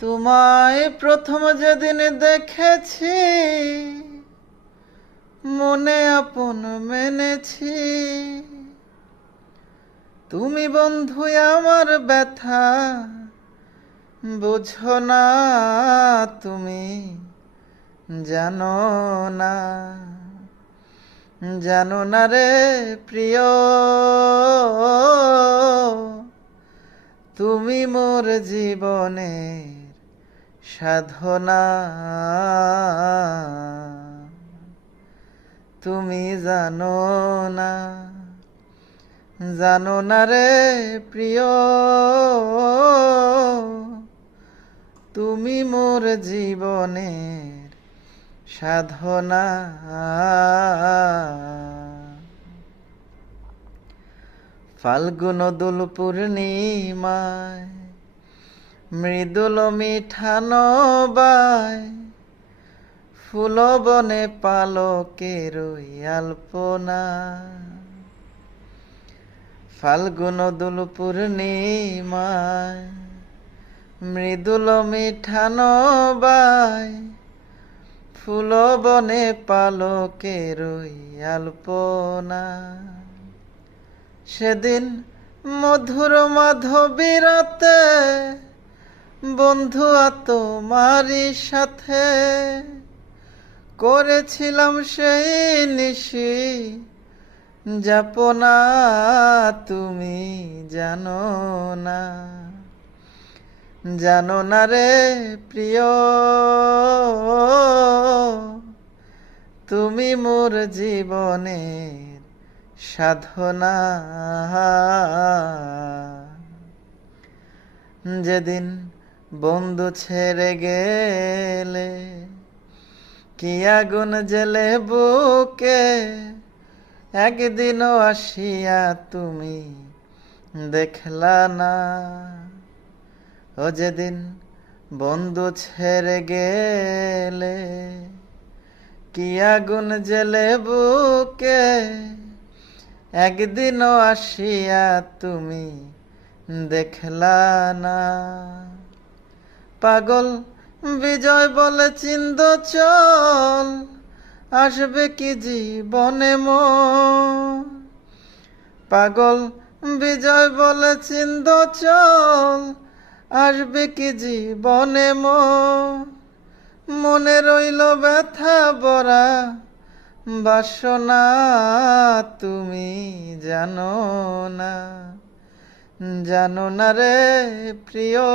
তোমায় প্রথম যেদিন দেখেছি, মনে আপন মেনেছি। তুমি বন্ধু আমার ব্যথা বুঝো না, তুমি জানো না। জানো না রে প্রিয়, তুমি মোর জীবনের সাধনা। তুমি জানো না, জানো না রে প্রিয়, তুমি মোর জীবনের সাধনা। ফাল্গুন দোল পূর্ণিমায় মৃদুল মিঠান বায়, ফুল বনে পালকের আলপনা। ফাল্গুন দোল পূর্ণিমায় মৃদুল মিঠান বায়, ফুল বনে পালকের আলপনা। সেদিন মধুর মাধবীরাতে বন্ধু তোমারই সাথে করেছিলাম সেই নিশি যাপনা। তুমি জানো না, জানো না রে প্রিয়, তুমি মোর জীবনের সাধনা। যেদিন বন্ধু ছেড়ে গেলে, কি আগুন জেলে বুকে, একদিনও আসিয়া তুমি দেখলা না। ও যেদিন বন্ধু ছেড়ে গেলে, কি আগুন জেলে বুকে, একদিনও আসিয়া তুমি দেখলা না। পাগল বিজয় বলে চিন্দ চল, আসবে কি জীবনে মন। পাগল বিজয় বলে চিন্দ চল, আসবে কি জীবনে মন। মনে রইল ব্যথা ভরা বাসনা, তুমি জানো না, জানো না রে প্রিয়।